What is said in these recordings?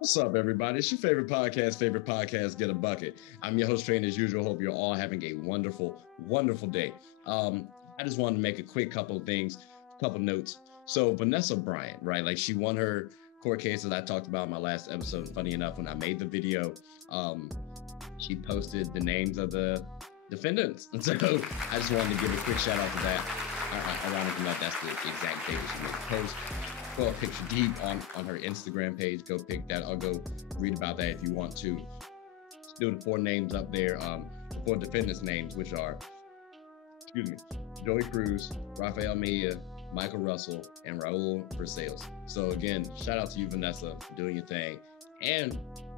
What's up, everybody? It's your favorite podcast, Get a Bucket. I'm your host, Train, as usual. Hope you're all having a wonderful, wonderful day. I just wanted to make a quick couple of things, couple notes. So Vanessa Bryant, right? Like she won her court case that I talked about in my last episode. Funny enough, when I made the video, she posted the names of the defendants. And so I just wanted to give a quick shout out to that. Ironically enough, that's the exact date that she made the post. Go a picture deep on her Instagram page. Go pick that. I'll go read about that if you want to. Still the four names up there, the four defendants' names, which are, Joey Cruz, Rafael Mejia, Michael Russell, and Raul Versalles. So again, shout out to you, Vanessa, for doing your thing and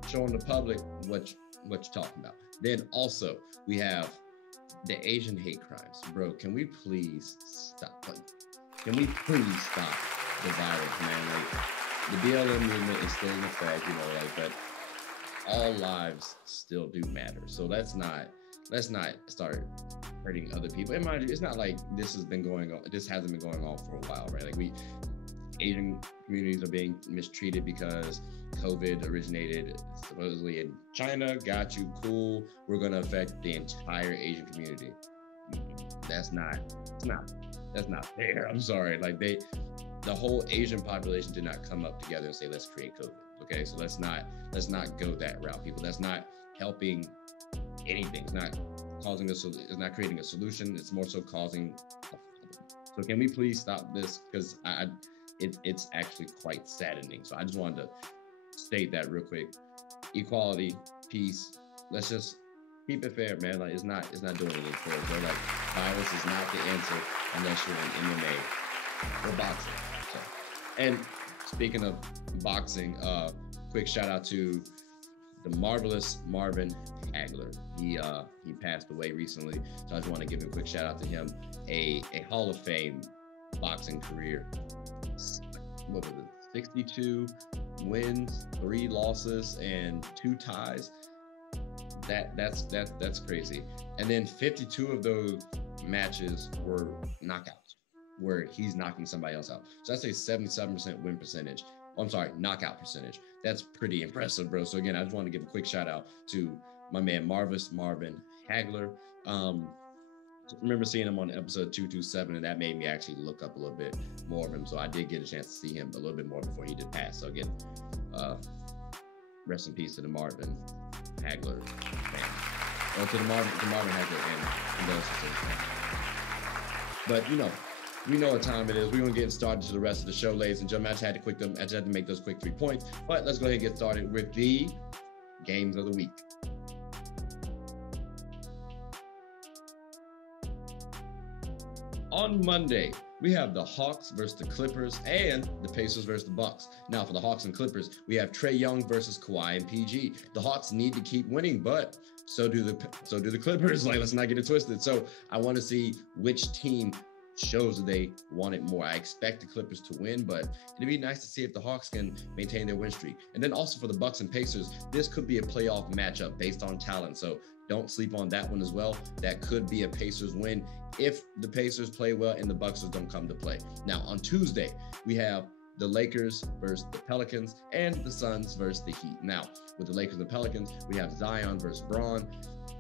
showing the public what you're talking about. Then also we have the Asian hate crimes. Bro, can we please stop? Can we please stop the violence, man? Like the BLM movement is still in effect, but all lives still do matter. So let's not start hurting other people. And mind you, it's not like this hasn't been going on for a while, right? Like Asian communities are being mistreated because COVID originated supposedly in China. Got you, cool. We're going to affect the entire Asian community. That's not fair. I'm sorry. Like the whole Asian population did not come up together and say, let's create COVID. Okay. So let's not go that route, people. That's not helping anything. It's not creating a solution. It's more so causing. So can we please stop this? Because it's actually quite saddening. So I just wanted to state that real quick. Equality, peace. Let's just keep it fair, man. Like it's not doing anything for us. So like violence is not the answer unless you're in MMA or boxing. So, and speaking of boxing, quick shout out to the marvelous Marvin Hagler. He passed away recently, so I just want to give a quick shout out to him. A Hall of Fame boxing career. What was it? 62 wins, 3 losses, and 2 ties. That's crazy. And then 52 of those matches were knockouts, where he's knocking somebody else out. So that's a 77% win percentage. I'm sorry, knockout percentage. That's pretty impressive, bro. So again, I just want to give a quick shout out to my man Marvin Hagler. Remember seeing him on episode 227, and that made me actually look up a little bit more of him. So I did get a chance to see him a little bit more before he did pass. So again, rest in peace to the Marvin Hagler fan. Or to the Marvin Hagler and condolences to his family. But we know what time it is. We're gonna get started to the rest of the show, ladies and gentlemen. I just had to make those quick 3 points. But let's go ahead and get started with the games of the week. On Monday, we have the Hawks versus the Clippers and the Pacers versus the Bucks. Now, for the Hawks and Clippers, we have Trae Young versus Kawhi and PG. The Hawks need to keep winning, but so do the Clippers. Like, let's not get it twisted. So I want to see which team shows that they want it more. I expect the Clippers to win, but it'd be nice to see if the Hawks can maintain their win streak. And then also for the Bucks and Pacers, this could be a playoff matchup based on talent. So don't sleep on that one as well. That could be a Pacers win if the Pacers play well and the Bucks don't come to play. Now on Tuesday, we have the Lakers versus the Pelicans and the Suns versus the Heat. Now with the Lakers and the Pelicans, we have Zion versus Braun,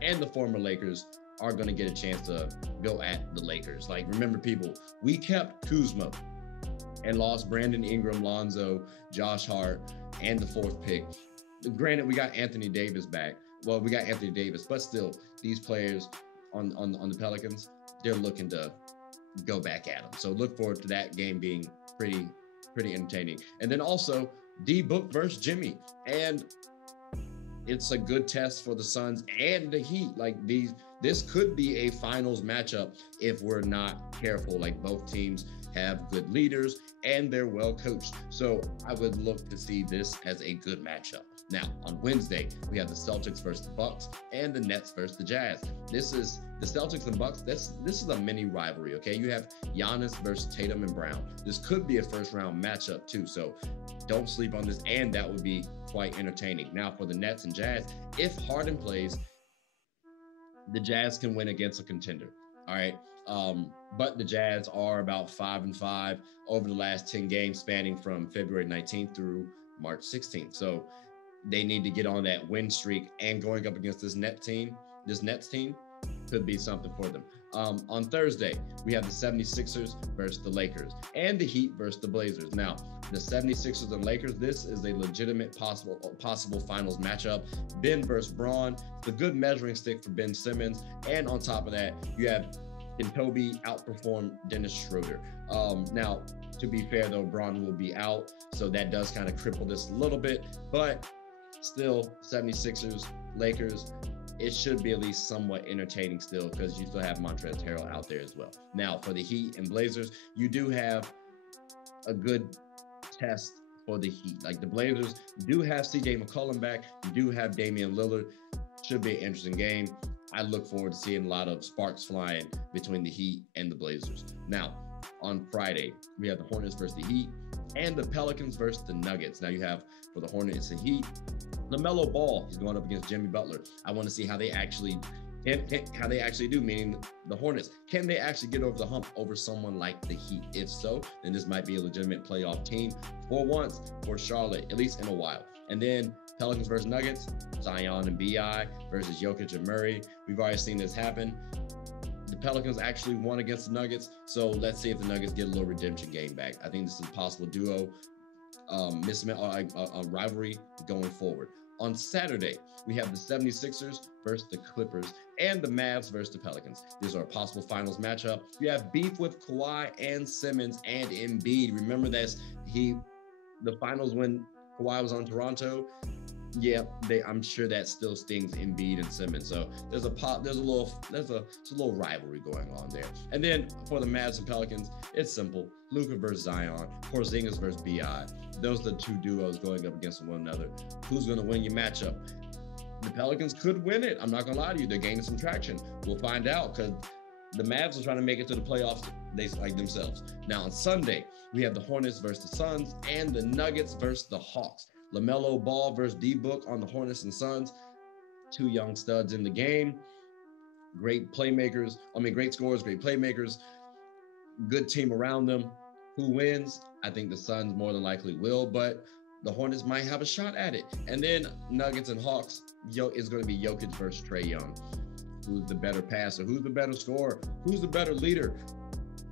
and the former Lakers are going to get a chance to go at the Lakers. Like, remember, people, we kept Kuzma and lost Brandon Ingram, Lonzo, Josh Hart, and the 4th pick. Granted, we got Anthony Davis back. Well, we got Anthony Davis, but still, these players on the Pelicans, they're looking to go back at them. So look forward to that game being pretty entertaining. And then also, D-Book versus Jimmy. And it's a good test for the Suns and the Heat. Like this could be a finals matchup if we're not careful. Like both teams have good leaders and they're well coached. So I would look to see this as a good matchup. Now on Wednesday, we have the Celtics versus the Bucks and the Nets versus the Jazz. This is the Celtics and Bucks. This is a mini rivalry. Okay, you have Giannis versus Tatum and Brown. This could be a first round matchup too. So don't sleep on this, and that would be quite entertaining. Now for the Nets and Jazz, if Harden plays, the Jazz can win against a contender. All right. But the Jazz are about 5-5 over the last 10 games, spanning from February 19th through March 16th. So they need to get on that win streak, and going up against this Nets team could be something for them. On Thursday, we have the 76ers versus the Lakers and the Heat versus the Blazers. Now, the 76ers and Lakers, this is a legitimate possible finals matchup. Ben versus Braun, the good measuring stick for Ben Simmons. And on top of that, you have Toby outperform Dennis Schroeder. Now, to be fair though, Braun will be out, so that does kind of cripple this a little bit, but still 76ers, Lakers, it should be at least somewhat entertaining still, because you still have Montrezl Harrell out there as well. Now, for the Heat and Blazers, you do have a good test for the Heat. Like, the Blazers do have CJ McCollum back. You do have Damian Lillard. Should be an interesting game. I look forward to seeing a lot of sparks flying between the Heat and the Blazers. Now, on Friday, we have the Hornets versus the Heat and the Pelicans versus the Nuggets. Now, you have for the Hornets and Heat, LaMelo Ball. He's going up against Jimmy Butler. I want to see how they actually do, meaning the Hornets. Can they actually get over the hump over someone like the Heat? If so, then this might be a legitimate playoff team for once for Charlotte, at least in a while. And then Pelicans versus Nuggets, Zion and BI versus Jokic and Murray. We've already seen this happen. The Pelicans actually won against the Nuggets, so let's see if the Nuggets get a little redemption game back. I think this is a possible duo, a rivalry going forward. On Saturday, we have the 76ers versus the Clippers and the Mavs versus the Pelicans. These are a possible finals matchup. You have beef with Kawhi and Simmons and Embiid. Remember that the finals when Kawhi was on Toronto. Yeah, I'm sure that still stings Embiid and Simmons. So there's a little rivalry going on there. And then for the Mavs and Pelicans, it's simple: Luka versus Zion, Porzingis versus BI. Those are the two duos going up against one another. Who's going to win your matchup? The Pelicans could win it. I'm not going to lie to you. They're gaining some traction. We'll find out, because the Mavs are trying to make it to the playoffs themselves. Now on Sunday, we have the Hornets versus the Suns and the Nuggets versus the Hawks. LaMelo Ball versus D-Book on the Hornets and Suns. Two young studs in the game. Great scorers, great playmakers. Good team around them. Who wins? I think the Suns more than likely will, but the Hornets might have a shot at it. And then Nuggets and Hawks, is going to be Jokic versus Trae Young. Who's the better passer? Who's the better scorer? Who's the better leader?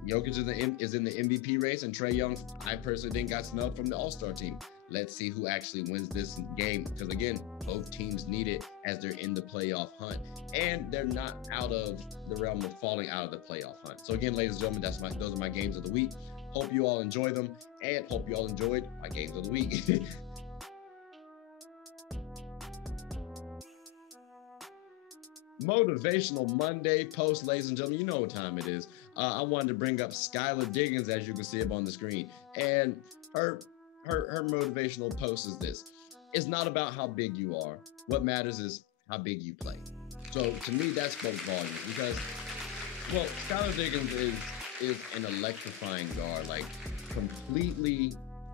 Jokic is in the MVP race, and Trae Young, I personally think, got snubbed from the All-Star team. Let's see who actually wins this game, because again, both teams need it as they're in the playoff hunt, and they're not out of the realm of falling out of the playoff hunt. So again, ladies and gentlemen, those are my games of the week. Hope you all enjoy them, and hope you all enjoyed my games of the week. Motivational Monday post, ladies and gentlemen. You know what time it is. I wanted to bring up Skylar Diggins, as you can see up on the screen, and her motivational post is this: it's not about how big you are. What matters is how big you play. So to me, that spoke volumes, because, well, Skylar Diggins is an electrifying guard, like completely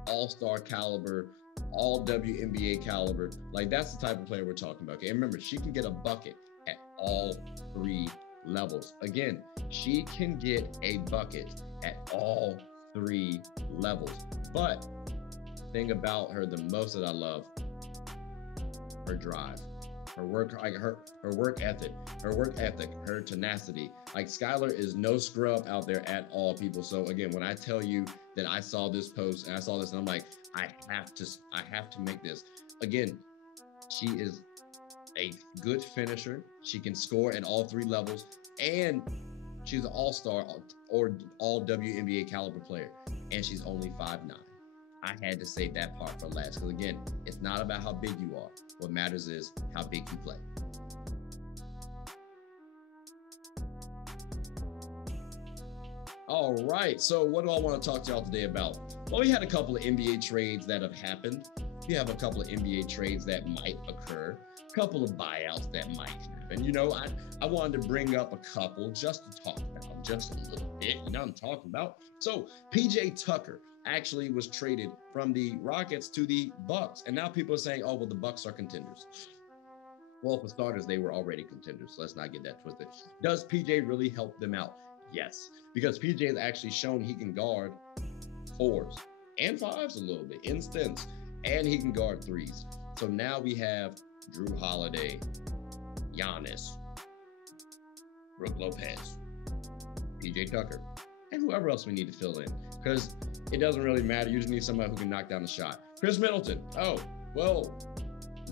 all-star caliber, all WNBA caliber. Like, that's the type of player we're talking about. Okay, and remember, she can get a bucket at all three levels. Again, she can get a bucket at all three levels. But the thing about her the most that I love, her drive, her work, like her work ethic, her tenacity. Like, Skylar is no scrub out there at all, people. So again, when I tell you that I saw this post and I saw this, and I'm like, I have to make this. Again, she is a good finisher. She can score at all three levels, and she's an all-star or all WNBA caliber player, and she's only 5'9". I had to say that part for last, because again, it's not about how big you are. What matters is how big you play. All right, so what do I want to talk to y'all today about? Well, we had a couple of NBA trades that have happened. We have a couple of NBA trades that might occur, a couple of buyouts that might happen. You know, I wanted to bring up a couple just to talk about, just a little bit. You know what I'm talking about? So PJ Tucker actually was traded from the Rockets to the Bucks, and now people are saying, oh, well, the Bucks are contenders. Well, for starters, they were already contenders, so let's not get that twisted. Does PJ really help them out? Yes, because PJ has actually shown he can guard 4s and 5s a little bit in stints, and he can guard 3s. So now we have Drew Holiday, Giannis, Brook Lopez, PJ Tucker, and whoever else we need to fill in. Because it doesn't really matter. You just need somebody who can knock down the shot. Chris Middleton. Oh, well,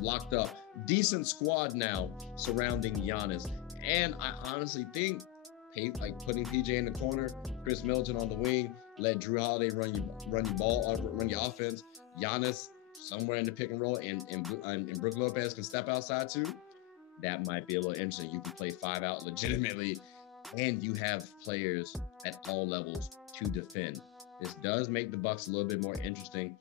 locked up. Decent squad now surrounding Giannis. And I honestly think like putting PJ in the corner, Chris Middleton on the wing, let Drew Holiday run your offense. Giannis somewhere in the pick and roll, and Brook Lopez can step outside too. That might be a little interesting. You can play 5 out legitimately, and you have players at all levels to defend. This does make the Bucks a little bit more interesting,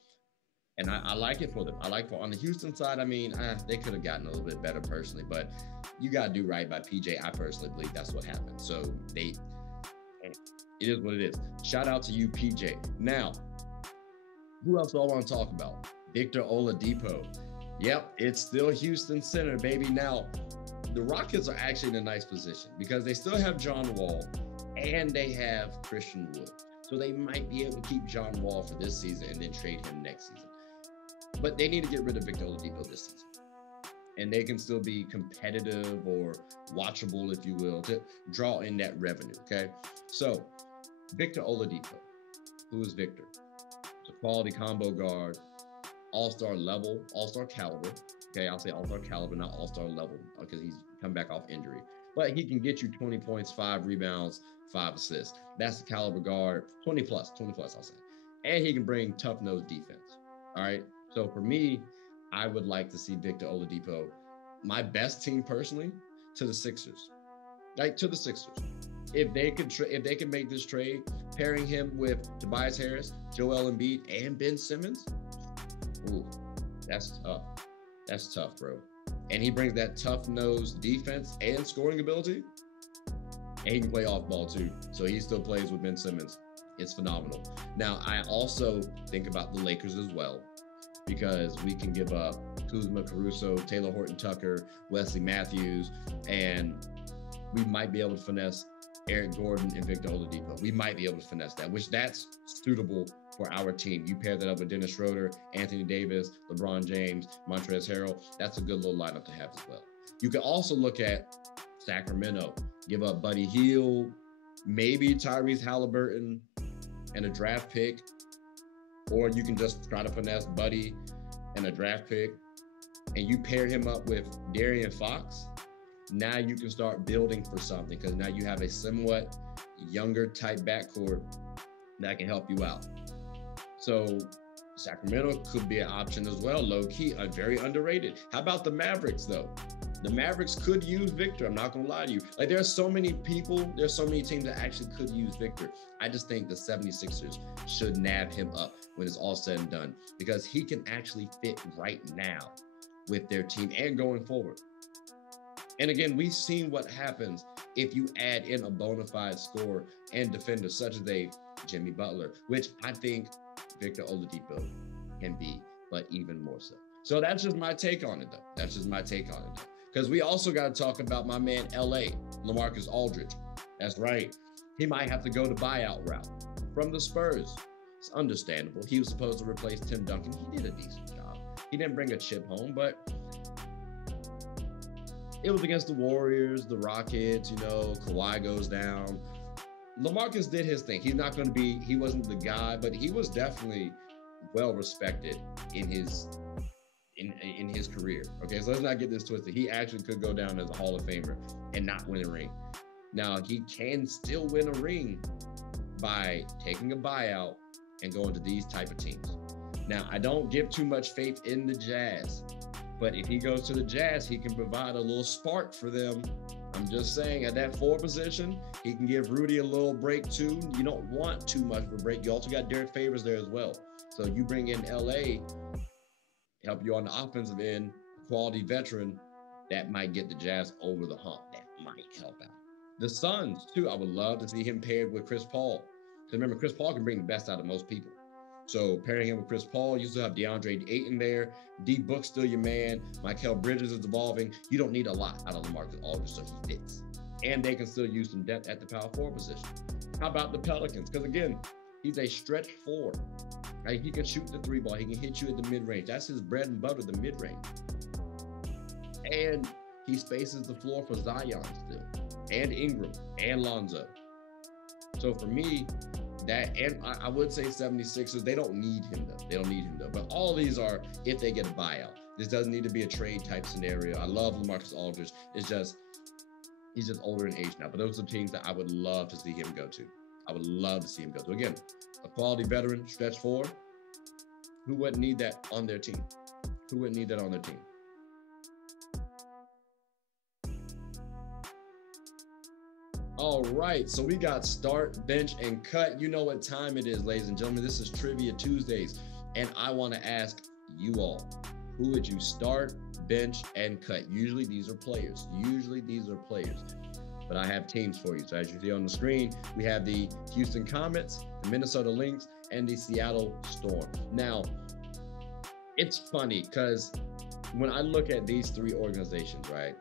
and I like it for them. On the Houston side, I mean, they could have gotten a little bit better personally, but you got to do right by PJ. I personally believe that's what happened. So it is what it is. Shout out to you, PJ. Now, who else do I want to talk about? Victor Oladipo. Yep, it's still Houston Center, baby. Now, the Rockets are actually in a nice position because they still have John Wall and they have Christian Wood. So they might be able to keep John Wall for this season and then trade him next season. But they need to get rid of Victor Oladipo this season. And they can still be competitive or watchable, if you will, to draw in that revenue, okay? So, Victor Oladipo. Who is Victor? It's a quality combo guard, all-star level, all-star caliber. Okay, I'll say all-star caliber, not all-star level, because he's come back off injury. But he can get you 20 points, 5 rebounds, 5 assists. That's the caliber guard, 20 plus, I'll say. And he can bring tough-nosed defense, all right? So for me, I would like to see Victor Oladipo, my best team personally, to the Sixers. Like, to the Sixers. If they could make this trade, pairing him with Tobias Harris, Joel Embiid, and Ben Simmons, ooh, that's tough. That's tough, bro. And he brings that tough-nosed defense and scoring ability. And he can play off ball too. So he still plays with Ben Simmons. It's phenomenal. Now, I also think about the Lakers as well, because we can give up Kuzma, Caruso, Taylor Horton-Tucker, Wesley Matthews, and we might be able to finesse Eric Gordon and Victor Oladipo. We might be able to finesse that, which that's suitable for our team. You pair that up with Dennis Schroeder, Anthony Davis, LeBron James, Montrezl Harrell. That's a good little lineup to have as well. You can also look at Sacramento, give up Buddy Hield, maybe Tyrese Halliburton and a draft pick, or you can just try to finesse Buddy and a draft pick, and you pair him up with De'Aaron Fox. Now you can start building for something, because now you have a somewhat younger type backcourt that can help you out. So Sacramento could be an option as well, low key, very underrated. How about the Mavericks though? The Mavericks could use Victor. I'm not gonna lie to you. Like, there's so many people, there's so many teams that actually could use Victor. I just think the 76ers should nab him up when it's all said and done, because he can actually fit right now with their team and going forward. And again, we've seen what happens if you add in a bona fide scorer and defender such as a Jimmy Butler, which I think Victor Oladipo can be, but even more so. So that's just my take on it, though. Because we also got to talk about my man, LA, LaMarcus Aldridge. That's right. He might have to go the buyout route from the Spurs. It's understandable. He was supposed to replace Tim Duncan. He did a decent job. He didn't bring a chip home, but it was against the Warriors, the Rockets, Kawhi goes down. LaMarcus did his thing. He wasn't the guy, but he was definitely well respected in his career. Okay, so let's not get this twisted. He actually could go down as a Hall of Famer and not win a ring. Now, he can still win a ring by taking a buyout and going to these type of teams. Now, I don't give too much faith in the Jazz, but if he goes to the Jazz, he can provide a little spark for them. I'm just saying, at that 4 position, he can give Rudy a little break too. You don't want too much of a break. You also got Derek Favors there as well. So you bring in LA, help you on the offensive end, quality veteran, that might get the Jazz over the hump. That might help out. The Suns, too, I would love to see him paired with Chris Paul. Because remember, Chris Paul can bring the best out of most people. So pairing him with Chris Paul, you still have DeAndre Ayton there. D Book's still your man. Mikal Bridges is evolving. You don't need a lot out of LaMarcus Aldridge, so he fits. And they can still use some depth at the power forward position. How about the Pelicans? Because again, he's a stretch 4. Like, he can shoot the 3 ball. He can hit you at the mid-range. That's his bread and butter, the mid-range. And he spaces the floor for Zion still, and Ingram, and Lonzo. So for me, that, and I would say 76ers, they don't need him though. They don't need him though. But all these are if they get a buyout. This doesn't need to be a trade type scenario. I love LaMarcus Aldridge. It's just, he's just older in age now. But those are teams that I would love to see him go to. I would love to see him go to. Again, a quality veteran, stretch 4. Who wouldn't need that on their team? Who wouldn't need that on their team? All right, so we got start, bench, and cut. You know what time it is, ladies and gentlemen. This is Trivia Tuesdays, and I want to ask you all, who would you start, bench, and cut? Usually these are players. But I have teams for you. So as you see on the screen, we have the Houston Comets, the Minnesota Lynx, and the Seattle Storm. Now, it's funny because when I look at these 3 organizations, right,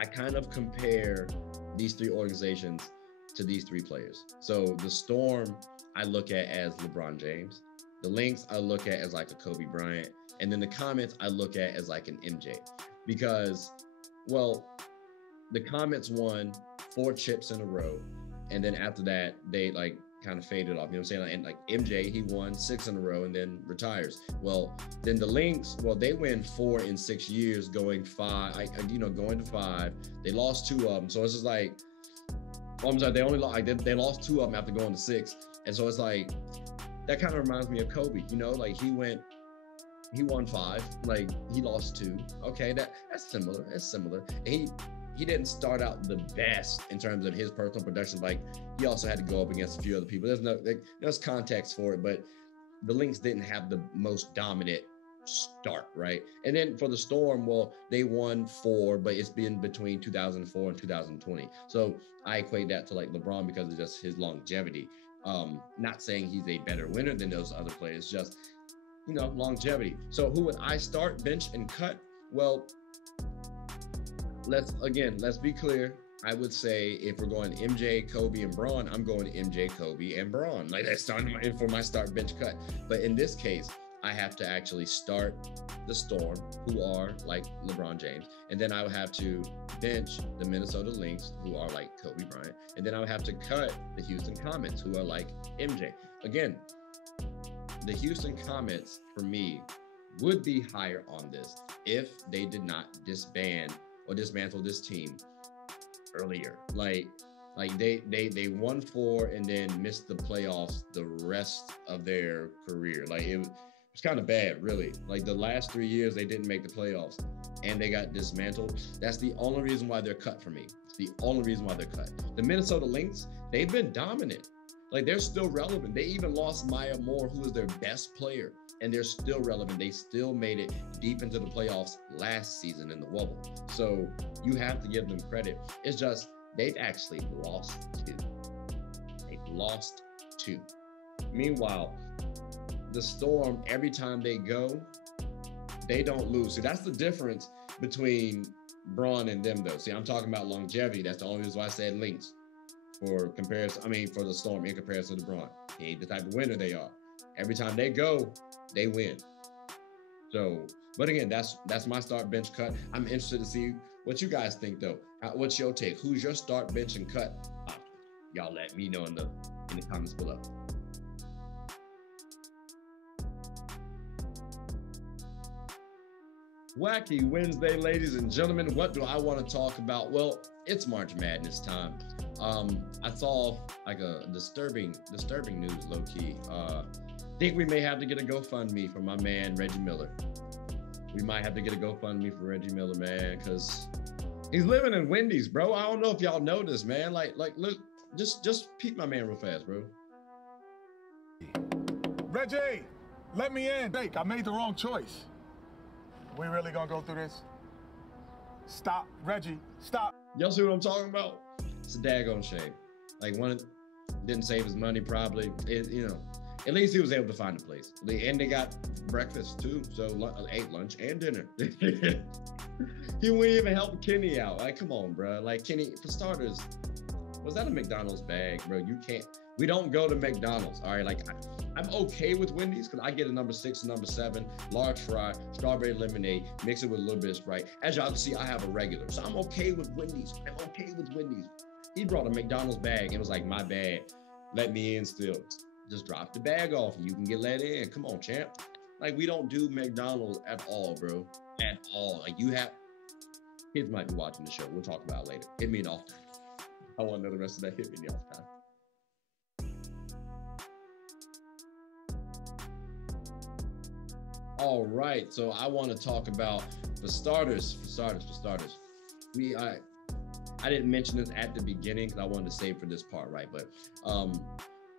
I kind of compare these 3 organizations to these 3 players. So the Storm, I look at as LeBron James. The Lynx, I look at as like a Kobe Bryant. And then the Comets, I look at as like an MJ. Because, well, the Comets won 4 chips in a row. And then after that, they like kind of faded off. You know what I'm saying? And like MJ, he won 6 in a row and then retires. Well, then the Lynx, well, they win 4 in 6 years, going 5, going to 5. They lost 2 of them. So it's just like, oh, I'm sorry, they only lost, they lost 2 of them after going to 6. And so it's like, that kind of reminds me of Kobe, you know, like he won 5, like he lost 2. Okay, that's similar. It's similar. And he didn't start out the best in terms of his personal production. Like, he also had to go up against a few other people. There's context for it, but the Lynx didn't have the most dominant start, right? And then for the Storm, well, they won 4, but it's been between 2004 and 2020. So I equate that to like LeBron because of just his longevity. Not saying he's a better winner than those other players, just, you know, longevity. So who would I start, bench, and cut? Well, let's be clear. I would say if we're going MJ, Kobe, and Braun, I'm going MJ, Kobe, and Braun. Like, that's starting for my start, bench, cut. But in this case, I have to actually start the Storm, who are like LeBron James. And then I would have to bench the Minnesota Lynx, who are like Kobe Bryant. And then I would have to cut the Houston Comets, who are like MJ. Again, the Houston Comets, for me, would be higher on this if they did not disband or dismantle this team earlier. Like they won 4 and then missed the playoffs the rest of their career. Like, it was kind of bad, really. Like, the last 3 years they didn't make the playoffs and they got dismantled. That's the only reason why they're cut for me. It's the only reason why they're cut. The Minnesota Lynx, they've been dominant. Like, they're still relevant. They even lost Maya Moore, who was their best player, and they're still relevant. They still made it deep into the playoffs last season in the wobble. So you have to give them credit. It's just, they've actually lost 2. They've lost 2. Meanwhile, the Storm, every time they go, they don't lose. See, that's the difference between Braun and them, though. See, I'm talking about longevity. That's the only reason why I said Lynx. For the Storm in comparison to Braun. He ain't the type of winner they are. Every time they go, they win. So, but again, that's my start, bench, cut. I'm interested to see what you guys think, though. What's your take? Who's your start, bench, and cut? Y'all let me know in the comments below. Wacky Wednesday, ladies and gentlemen. What do I want to talk about? Well, it's March Madness time. I saw like a disturbing news, low key. Think we may have to get a GoFundMe for my man Reggie Miller. We might have to get a GoFundMe for Reggie Miller, man, because he's living in Wendy's, bro. I don't know if y'all know this, man. Like, look, just peep my man real fast, bro. Reggie, let me in. I made the wrong choice. We really gonna go through this? Stop, Reggie, stop. Y'all see what I'm talking about? It's a daggone shame. Like, one didn't save his money probably. At least he was able to find a place. And they got breakfast too, so ate lunch and dinner. He wouldn't even help Kenny out. Like, come on, bro. Like, Kenny, for starters, was that a McDonald's bag, bro? You can't. We don't go to McDonald's. All right, like, I'm okay with Wendy's because I get a number 6 and number 7, large fry, strawberry lemonade, mix it with a little bit of Sprite. As y'all can see, I have a regular. So I'm okay with Wendy's. I'm okay with Wendy's. He brought a McDonald's bag and it was like, my bad. Let me in still. Just drop the bag off and you can get let in. Come on, champ. Like, we don't do McDonald's at all, bro. At all. Like, you have, kids might be watching the show. We'll talk about it later. Hit me in off time. I want to know the rest of that. Hit me in the off time. All right, so I want to talk about for starters. I didn't mention this at the beginning because I wanted to save for this part, right? But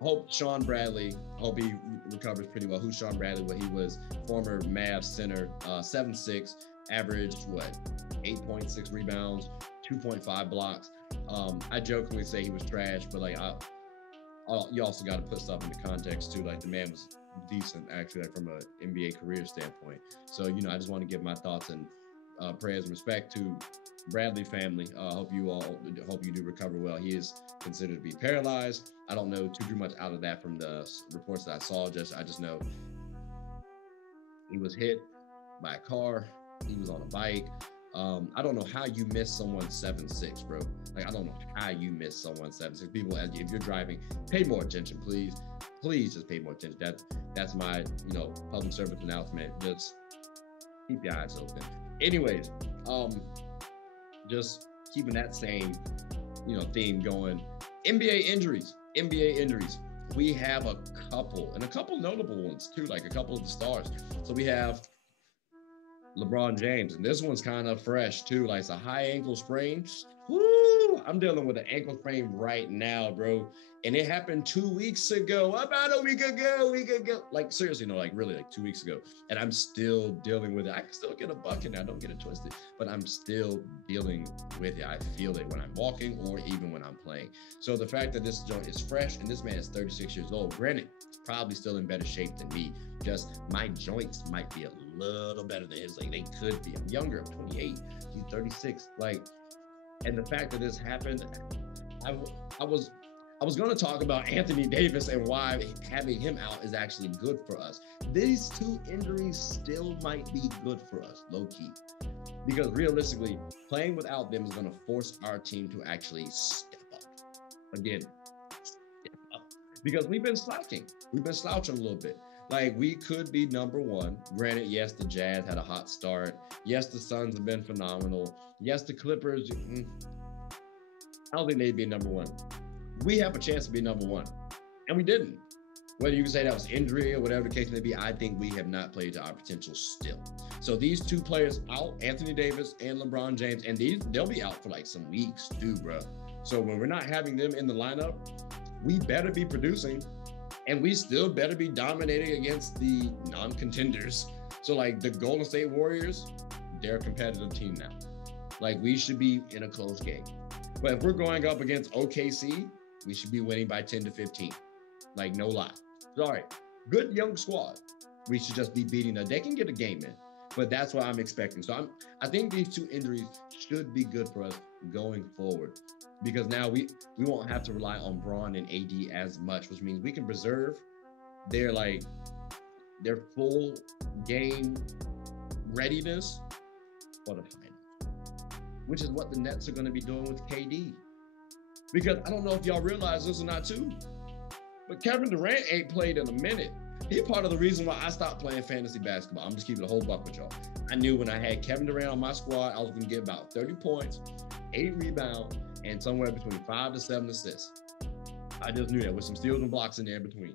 hope Sean Bradley, hope he recovers pretty well. Who's Sean Bradley? Well, he was former Mavs center, 7'6", averaged 8.6 rebounds, 2.5 blocks. I jokingly say he was trash, but like you also got to put stuff into context too. Like, the man was decent actually, like from an NBA career standpoint. So, you know, I just want to give my thoughts and prayers and respect to Bradley family. Hope you do recover well. He is considered to be paralyzed. I don't know too much out of that from the reports that I saw. I just know he was hit by a car. He was on a bike. I don't know how you miss someone 7'6", bro. Like, I don't know how you miss someone 7'6". People, if you're driving, pay more attention, please. Please just pay more attention. That's my, you know, public service announcement. Just keep your eyes open. Anyways, just keeping that same, you know, theme going. NBA injuries. We have a couple notable ones too, like a couple of the stars. So we have LeBron James, and this one's kind of fresh too. Like, it's a high ankle sprain. Woo! I'm dealing with an ankle sprain right now, bro. And it happened 2 weeks ago. About a week ago. Like, seriously, no, like really, like 2 weeks ago. And I'm still dealing with it. I can still get a bucket now. Don't get it twisted. But I'm still dealing with it. I feel it when I'm walking or even when I'm playing. So the fact that this joint is fresh, and this man is 36 years old, granted, probably still in better shape than me. Just my joints might be a little better than his. Like, they could be. I'm younger. I'm 28. He's 36. Like, and the fact that this happened, I was going to talk about Anthony Davis and why having him out is actually good for us. These two injuries still might be good for us, low key, because realistically, playing without them is going to force our team to actually step up. Again, step up. Because we've been slouching. We've been slouching a little bit. Like, we could be number one. Granted, yes, the Jazz had a hot start. Yes, the Suns have been phenomenal. Yes, the Clippers, I don't think they'd be number one. We have a chance to be number one, and we didn't. Whether you can say that was injury or whatever the case may be, I think we have not played to our potential still. So these two players out, Anthony Davis and LeBron James, and they'll be out for like some weeks too, bro. So when we're not having them in the lineup, we better be producing, and we still better be dominating against the non-contenders. So like the Golden State Warriors, they're a competitive team now. Like, we should be in a close game. But if we're going up against OKC, we should be winning by 10 to 15. Like, no lie. Sorry. Good young squad. We should just be beating them. They can get a game in, but that's what I'm expecting. So I think these two injuries should be good for us going forward, because now we won't have to rely on Braun and AD as much, which means we can preserve their full game readiness for the finals, which is what the Nets are going to be doing with KD. Because I don't know if y'all realize this or not too, but Kevin Durant ain't played in a minute. He's part of the reason why I stopped playing fantasy basketball. I'm just keeping a whole buck with y'all. I knew when I had Kevin Durant on my squad, I was going to get about 30 points, 8 rebounds, and somewhere between 5 to 7 assists. I just knew that with some steals and blocks in there in between.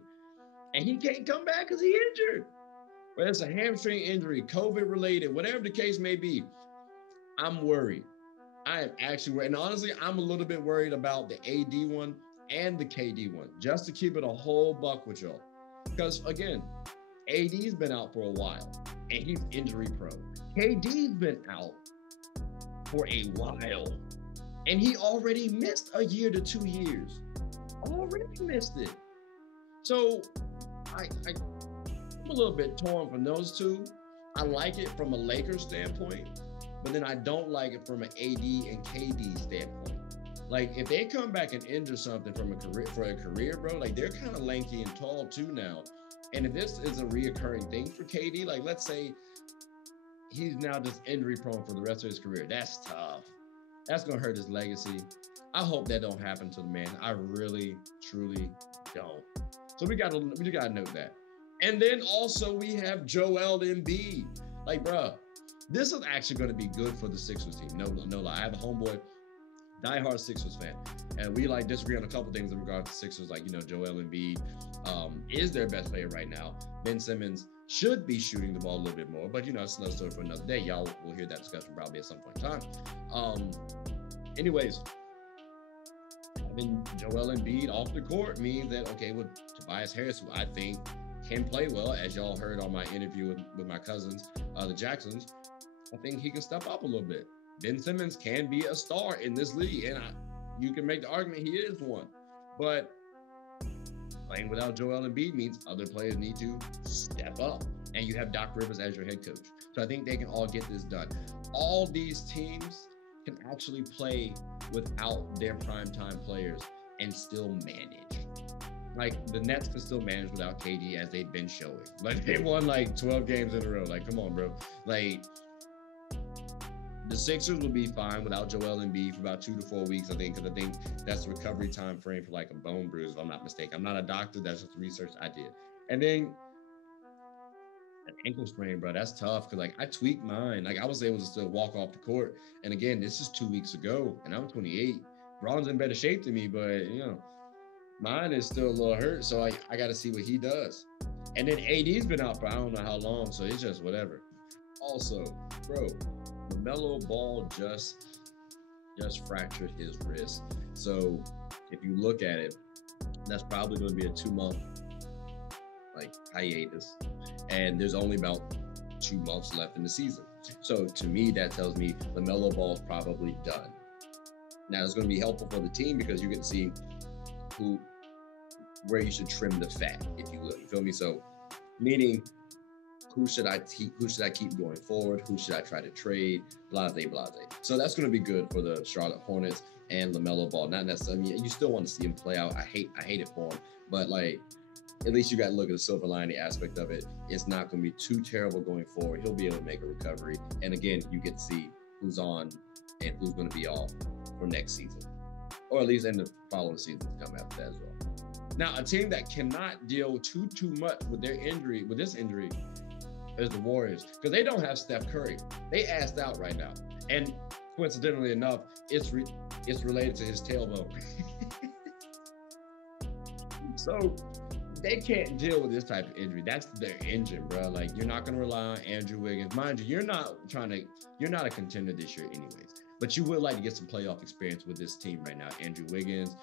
And he can't come back because he's injured. Whether it's a hamstring injury, COVID related, whatever the case may be, I'm worried. I am actually worried. And honestly, I'm a little bit worried about the AD one and the KD one, just to keep it a whole buck with y'all. Because again, AD's been out for a while and he's injury prone. KD's been out for a while and he already missed a year to 2 years. Already missed it. So I'm a little bit torn from those two. I like it from a Lakers standpoint, but then I don't like it from an AD and KD standpoint. Like, if they come back and injure something for a career, bro, like, they're kind of lanky and tall too now. And if this is a reoccurring thing for KD, like let's say he's now just injury prone for the rest of his career, that's tough. That's gonna hurt his legacy. I hope that don't happen to the man. I really, truly don't. So we gotta note that. And then also we have Joel Embiid. Like, bro, this is actually going to be good for the Sixers team. No lie. I have a homeboy, diehard Sixers fan, and we like disagree on a couple things in regards to Sixers. Like, Joel Embiid is their best player right now. Ben Simmons should be shooting the ball a little bit more, but it's another story for another day. Y'all will hear that discussion probably at some point in time. Anyways, having Joel Embiid off the court means that, okay, with Tobias Harris, who I think can play well, as y'all heard on my interview with my cousins, the Jacksons, I think he can step up a little bit. Ben Simmons can be a star in this league, and you can make the argument he is one. But playing without Joel Embiid means other players need to step up, and you have Doc Rivers as your head coach. So I think they can all get this done. All these teams can actually play without their primetime players and still manage. Like, the Nets can still manage without KD, as they've been showing. Like, they won like 12 games in a row. Like, come on, bro. Like, the Sixers will be fine without Joel Embiid for about 2 to 4 weeks, I think, because I think that's the recovery time frame for like a bone bruise, if I'm not mistaken. I'm not a doctor. That's just research I did. And then an ankle sprain, bro, that's tough, because like I tweaked mine. Like, I was able to still walk off the court. And again, this is 2 weeks ago, and I'm 28. Braun's in better shape than me, but mine is still a little hurt, so I got to see what he does. And then AD's been out for I don't know how long, so it's just whatever. Also, bro, LaMelo Ball just fractured his wrist. So if you look at it, that's probably going to be a 2-month hiatus, and there's only about 2 months left in the season. So to me, that tells me LaMelo Ball is probably done. Now it's going to be helpful for the team because you get to see where you should trim the fat, if you will. You feel me? So, meaning, who should I keep going forward? Who should I try to trade? Blase. So that's going to be good for the Charlotte Hornets and LaMelo Ball. Not necessarily. You still want to see him play out. I hate it for him, but at least you got to look at the silver lining aspect of it. It's not going to be too terrible going forward. He'll be able to make a recovery, and again, you get to see who's on and who's going to be off for next season, or at least in the following season to come after that as well. Now, a team that cannot deal too much with this injury, is the Warriors, because they don't have Steph Curry. They assed out right now, and coincidentally enough, it's related to his tailbone. So they can't deal with this type of injury. That's their engine, bro. Like, you're not going to rely on Andrew Wiggins. Mind you, you're not a contender this year anyways, but you would like to get some playoff experience with this team right now. Andrew Wiggins,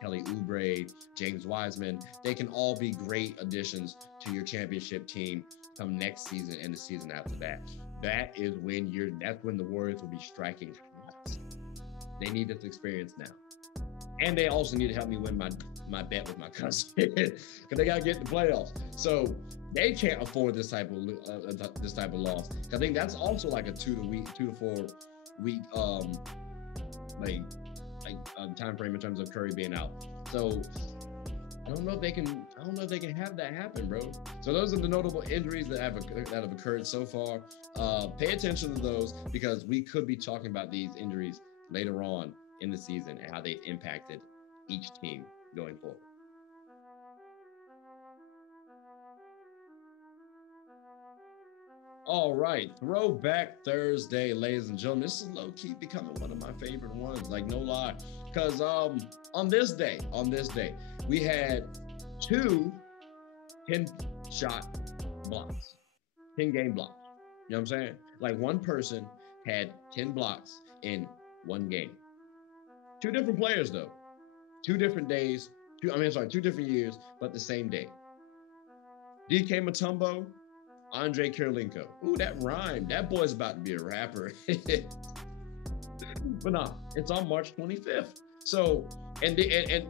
Kelly Oubre, James Wiseman, they can all be great additions to your championship team come next season and the season after that. That's when the Warriors will be striking hot. They need this experience now. And they also need to help me win my bet with my cousin, because they got to get in the playoffs. So they can't afford this type of loss. I think that's also like a 2 to 4 week time frame in terms of Curry being out. So I don't know if they can have that happen, bro. So those are the notable injuries that have occurred so far. Pay attention to those, because we could be talking about these injuries later on in the season and how they've impacted each team going forward. All right, Throwback Thursday, ladies and gentlemen. This is low-key becoming one of my favorite ones, like, no lie. Because on this day, we had 2 10-shot blocks, 10-game blocks. You know what I'm saying? Like, one person had 10 blocks in one game. 2 different players, though. 2 different days. 2 different years, but the same day. DK Mutombo, Andre Kirilenko. Ooh, that rhymed. That boy's about to be a rapper. But no, it's on March 25th. So, and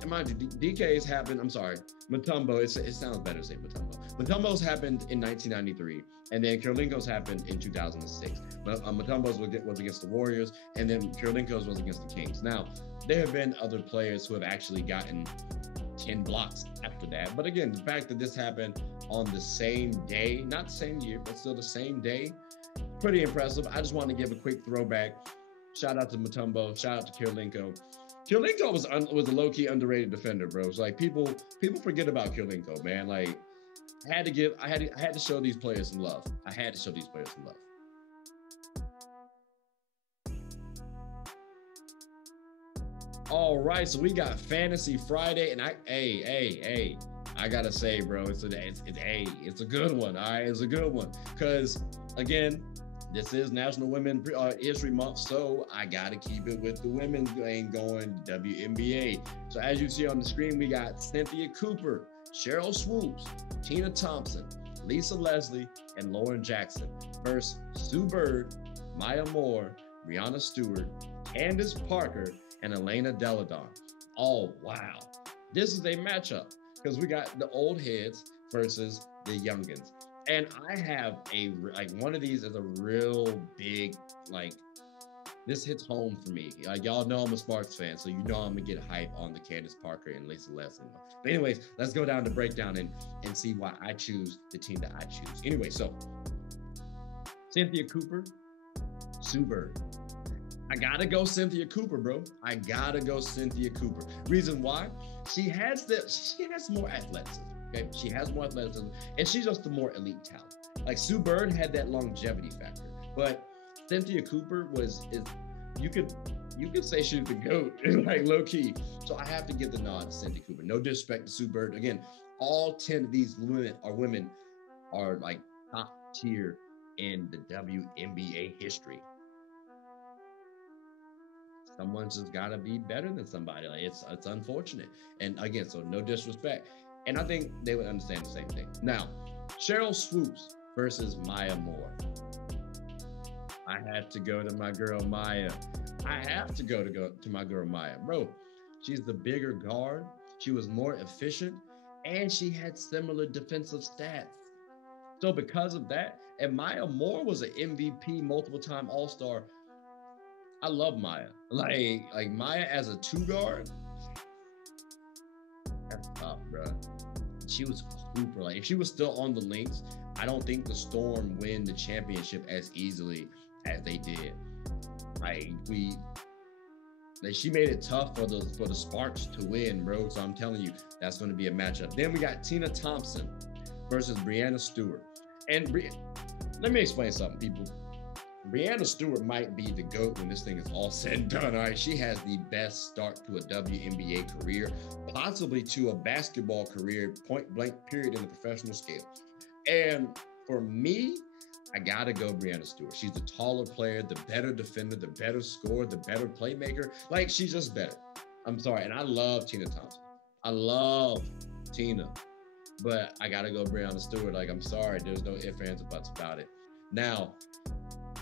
mind you, DK's happened, Mutombo, it sounds better to say Mutombo. Mutombo's happened in 1993, and then Kirilenko's happened in 2006. But Mutombo's was against the Warriors, and then Kirilenko's was against the Kings. Now, there have been other players who have actually gotten 10 blocks after that. But again, the fact that this happened on the same day, not the same year, but still the same day, pretty impressive. I just want to give a quick throwback. Shout out to Mutombo. Shout out to Kirilenko. Kirilenko was a low-key underrated defender, bro. It's like people forget about Kirilenko, man. Like I had to show these players some love. I had to show these players some love. All right, so we got Fantasy Friday, and I gotta say, bro, it's a good one. All right, it's a good one because again, this is National Women History Month, so I gotta keep it with the women's game going, WNBA. So as you see on the screen, we got Cynthia Cooper, Cheryl Swoops, Tina Thompson, Lisa Leslie, and Lauren Jackson versus Sue Bird, Maya Moore, Brianna Stewart, Candace Parker, and Elena Delle Donne. Oh, wow. This is a matchup because we got the old heads versus the youngins. And I have one of these is a real big, this hits home for me. Y'all know I'm a Sparks fan, so you know I'm gonna get hype on the Candace Parker and Lisa Leslie. But anyways, let's go down to breakdown and see why I choose the team that I choose. Anyway, so Cynthia Cooper, Sue Bird. I gotta go Cynthia Cooper, bro. I gotta go Cynthia Cooper. Reason why? She has more athleticism. Okay, she has more athleticism, and she's just the more elite talent. Like Sue Bird had that longevity factor, but Cynthia Cooper you could say she was the GOAT, like low key. So I have to give the nod to Cynthia Cooper. No disrespect to Sue Bird. Again, all 10 of these women are like top tier in the WNBA history. Someone's just gotta be better than somebody. Like it's unfortunate. And again, so no disrespect. And I think they would understand the same thing. Now, Cheryl Swoops versus Maya Moore. I had to go to my girl Maya. I have to go to my girl Maya. Bro, she's the bigger guard. She was more efficient, and she had similar defensive stats. So because of that, and Maya Moore was an MVP, multiple-time All-Star. I love Maya. Like Maya as a two guard, that's tough, bro. She was super. Like if she was still on the Lynx, I don't think the Storm win the championship as easily as they did. She made it tough for the Sparks to win, bro. So I'm telling you, that's going to be a matchup. Then we got Tina Thompson versus Brianna Stewart. And let me explain something, people. Brianna Stewart might be the GOAT when this thing is all said and done. All right, she has the best start to a WNBA career, possibly to a basketball career, point blank period in the professional scale. And for me, I gotta go Brianna Stewart. She's the taller player, the better defender, the better scorer, the better playmaker. Like she's just better. I'm sorry, and I love Tina Thompson. I love Tina, but I gotta go Brianna Stewart. Like I'm sorry, there's no ifs, ands, or buts about it. Now.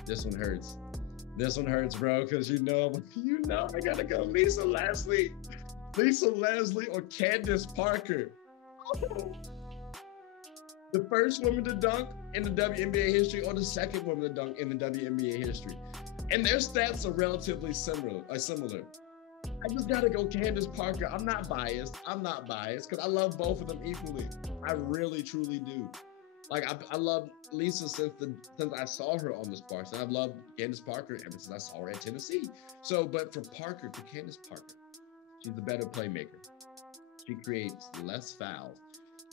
This one hurts. This one hurts, bro, because you know I gotta go Lisa Leslie or Candace Parker. Oh. The first woman to dunk in the WNBA history or the second woman to dunk in the WNBA history. And their stats are relatively similar. I just gotta go Candace Parker. I'm not biased because I love both of them equally. I really, truly do. Like I love Lisa since I saw her on the Sparks, and I've loved Candace Parker ever since I saw her at Tennessee. So, but for Candace Parker, she's the better playmaker. She creates less fouls,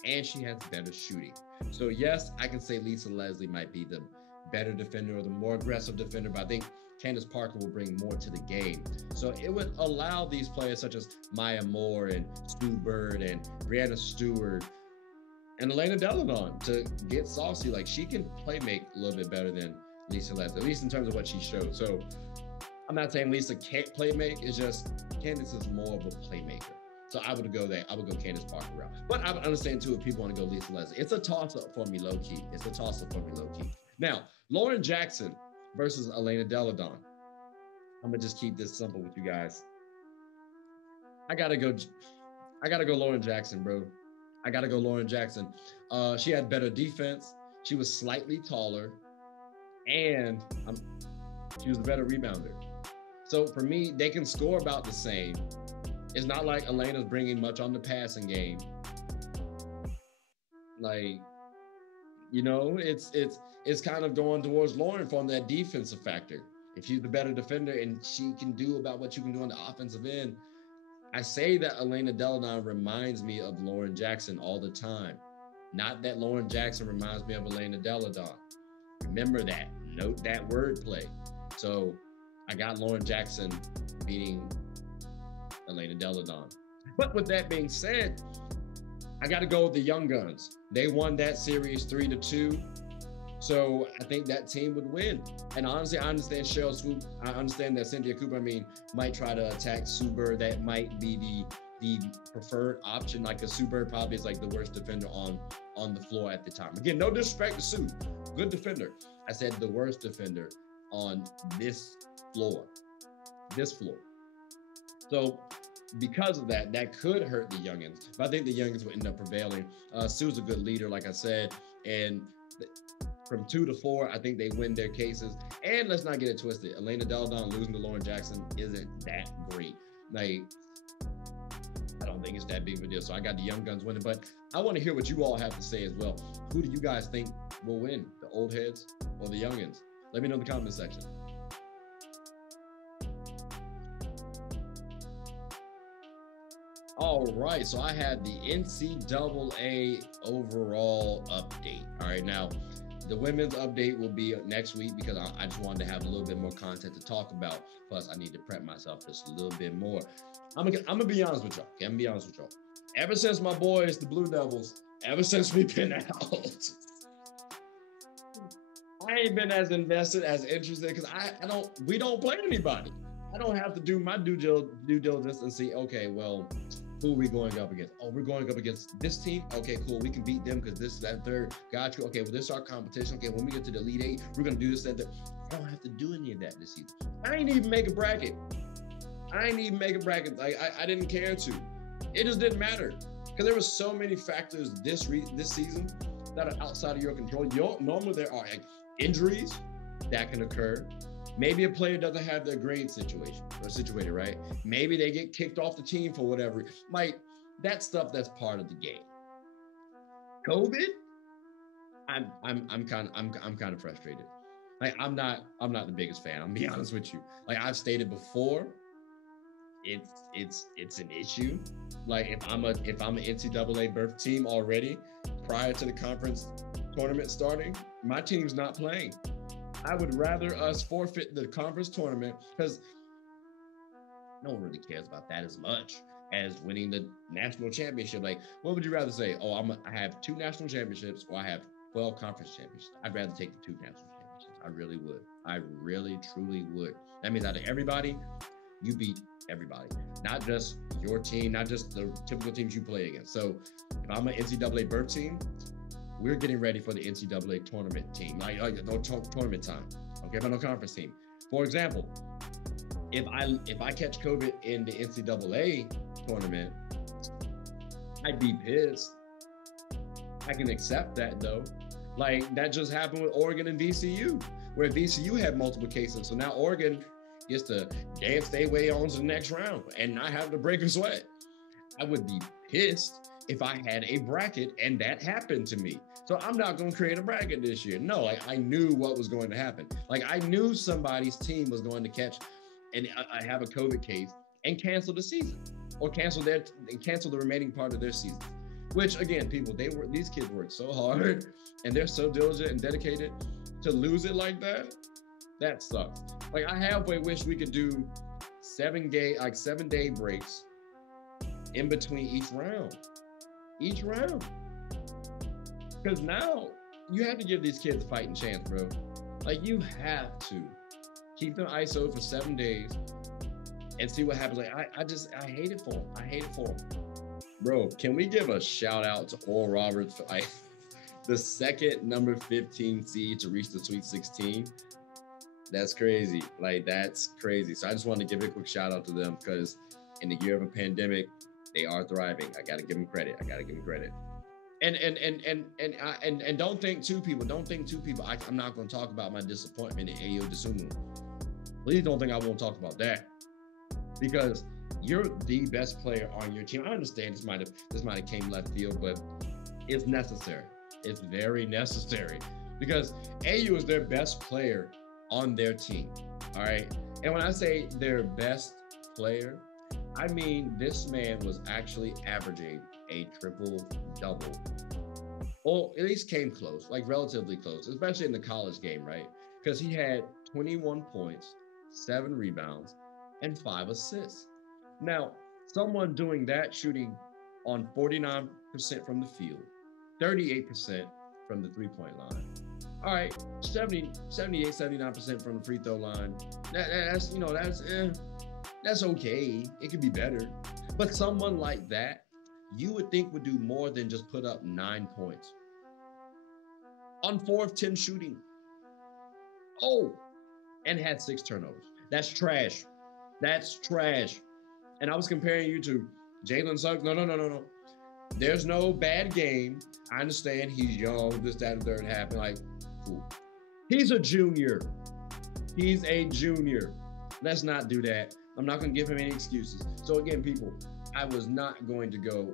and she has better shooting. So yes, I can say Lisa Leslie might be the better defender or the more aggressive defender, but I think Candace Parker will bring more to the game. So it would allow these players such as Maya Moore and Sue Bird and Brianna Stewart and Elena Delle Donne to get saucy. Like she can play make a little bit better than Lisa Leslie, at least in terms of what she showed. So I'm not saying Lisa can't play make, it's just Candace is more of a playmaker. So I would go there. I would go Candace Parker route. But I would understand too if people want to go Lisa Leslie. It's a toss-up for me low-key. Now, Lauren Jackson versus Elena Delle Donne. I'm gonna just keep this simple with you guys. I gotta go Lauren Jackson, bro. I gotta go Lauren Jackson. She had better defense. She was slightly taller, and she was a better rebounder. So for me, they can score about the same. It's not like Elena's bringing much on the passing game. Like, you know, it's kind of going towards Lauren from that defensive factor. If she's the better defender and she can do about what you can do on the offensive end, I say that Elena Delle Donne reminds me of Lauren Jackson all the time. Not that Lauren Jackson reminds me of Elena Delle Donne. Remember that. Note that wordplay. So I got Lauren Jackson beating Elena Delle Donne. But with that being said, I got to go with the Young Guns. They won that series 3-2. So I think that team would win. And honestly, I understand Cheryl Swoop. I understand that Cynthia Cooper, might try to attack Sue Bird. That might be the preferred option. Like, a Sue Bird probably is like the worst defender on the floor at the time. Again, no disrespect to Sue. Good defender. I said the worst defender on this floor. So because of that, that could hurt the youngins. But I think the youngins will end up prevailing. Sue's a good leader, like I said. And from 2-4, I think they win their cases. And let's not get it twisted. Elena Delle Donne losing to Lauren Jackson isn't that great. Like, I don't think it's that big of a deal. So I got the Young Guns winning. But I want to hear what you all have to say as well. Who do you guys think will win? The old heads or the youngins? Let me know in the comment section. All right, so I had the NCAA overall update. All right, now the women's update will be next week because I just wanted to have a little bit more content to talk about. Plus, I need to prep myself just a little bit more. I'm gonna be honest with y'all. Okay, I'm gonna be honest with y'all. Ever since my boys, the Blue Devils, ever since we've been out, I ain't been as invested, as interested, because we don't play anybody. I don't have to do my due diligence and see, okay, well, who are we going up against? Oh, we're going up against this team? Okay, cool. We can beat them because this is that third. Got you. Okay, well, this is our competition. Okay, when we get to the Elite Eight, we're going to do this, that, that. I don't have to do any of that this season. I ain't even make a bracket. I didn't care to. It just didn't matter because there were so many factors this season that are outside of your control. Normally, there are injuries that can occur. Maybe a player doesn't have their grade situated, right? Maybe they get kicked off the team for whatever. Like, that stuff, that's part of the game. COVID, I'm kind of frustrated. Like, I'm not the biggest fan. I'm gonna be honest with you. Like I've stated before, it's an issue. Like, if I'm an NCAA birth team already prior to the conference tournament starting, my team's not playing. I would rather us forfeit the conference tournament because no one really cares about that as much as winning the national championship. Like, what would you rather say? Oh, I have 2 national championships, or I have 12 conference championships. I'd rather take the 2 national championships. I really would. I really, truly would. That means out of everybody, you beat everybody, not just your team, not just the typical teams you play against. So if I'm an NCAA birth team, we're getting ready for the NCAA tournament team, tournament time. Okay, but no conference team. For example, if I catch COVID in the NCAA tournament, I'd be pissed. I can accept that though. Like, that just happened with Oregon and VCU, where VCU had multiple cases. So now Oregon gets to dance their way on to the next round and not have to break a sweat. I would be pissed if I had a bracket and that happened to me. So I'm not going to create a bracket this year. No, like, I knew what was going to happen. Like, I knew somebody's team was going to catch and I have a COVID case and cancel the season, or cancel the remaining part of their season. Which, again, people, these kids work so hard and they're so diligent and dedicated. To lose it like that, that sucks. Like, I halfway wish we could do 7-day breaks in between each round. Because now you have to give these kids a fighting chance, bro. Like, you have to keep them ISO for 7 days and see what happens. Like, I hate it for them. Bro, can we give a shout out to Oral Roberts for the second number 15 seed to reach the Sweet 16? That's crazy. Like, that's crazy. So I just wanted to give a quick shout out to them because in the year of a pandemic, they are thriving. I got to give them credit. And don't think two people. I'm not going to talk about my disappointment in Ayo Dosunmu. Please don't think I won't talk about that, because you're the best player on your team. I understand this might have came left field, but it's necessary. It's very necessary because AU is their best player on their team. All right. And when I say their best player, I mean this man was actually averaging a triple-double. Or at least came close, like relatively close, especially in the college game, right? Because he had 21 points, 7 rebounds, and 5 assists. Now, someone doing that, shooting on 49% from the field, 38% from the three-point line. All right, 78, 79% from the free throw line. That's okay. It could be better. But someone like that, you would think would do more than just put up 9 points. On 4 of 10 shooting. Oh, and had 6 turnovers. That's trash. That's trash. And I was comparing you to Jalen Suggs. No. There's no bad game. I understand he's young, this, that, and third happened. Like, cool. He's a junior. He's a junior. Let's not do that. I'm not going to give him any excuses. So again, people, I was not going to go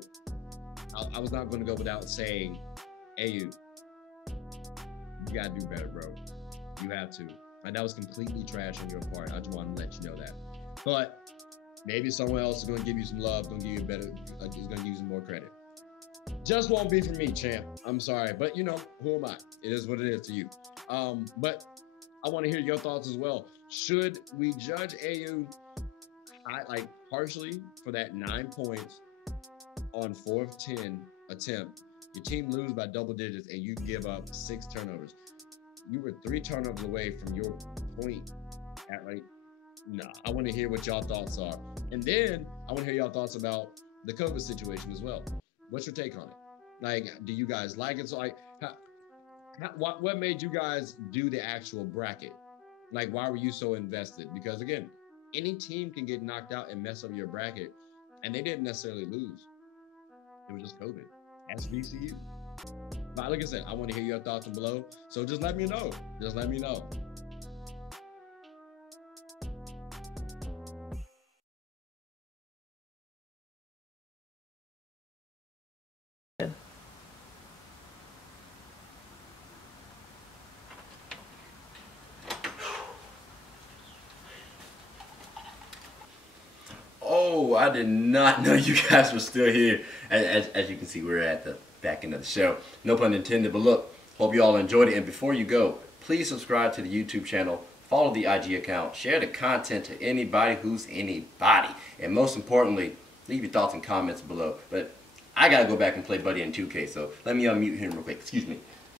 without saying, AU, you got to do better, bro. You have to. And that was completely trash on your part. I just want to let you know that. But maybe someone else is going to give you some love, going to give you better, is going to give you some more credit. Just won't be for me, champ. I'm sorry. But, you know, who am I? It is what it is to you. But I want to hear your thoughts as well. Should we judge AU harshly for that 9 points on 4 of 10 attempt? Your team lose by double digits and you give up 6 turnovers. You were 3 turnovers away from your point at I want to hear what y'all thoughts are. And then I want to hear y'all thoughts about the COVID situation as well. What's your take on it? Like, do you guys like it? So what made you guys do the actual bracket? Like, why were you so invested? Because again, any team can get knocked out and mess up your bracket, and they didn't necessarily lose. It was just COVID. That's VCU. But like I said, I want to hear your thoughts below. So just let me know. Just let me know. Oh, I did not know you guys were still here. As you can see, we're at the back end of the show. No pun intended, but look, hope you all enjoyed it. And before you go, please subscribe to the YouTube channel, follow the IG account, share the content to anybody who's anybody. And most importantly, leave your thoughts and comments below. But I gotta go back and play Buddy in 2K, so let me unmute him real quick. Excuse me.